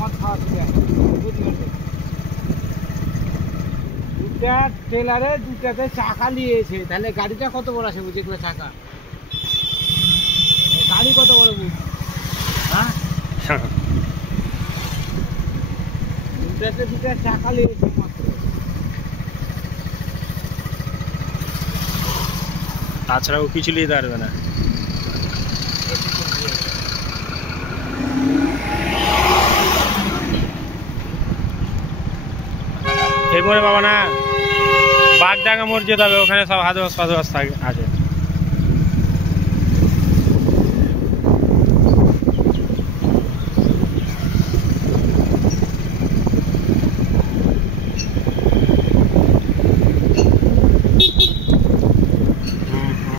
মদ খাওয়া দুটা ট্রেলারে দুটাতে চাকা নিয়েছে, তাহলে গাড়িটা কত বড় আছে বুঝি? এগুলো চাকা, গাড়ি কত বড় বুঝি? হ্যাঁ, দুটাতে দুটা চাকা নিয়েছে মাত্র। তাছাড়া ও কিছু নিতে পারবে না। এরপরে বাবা না বাগডাঙ্গা মোড় যেতে হবে, ওখানে সব হাত আছে।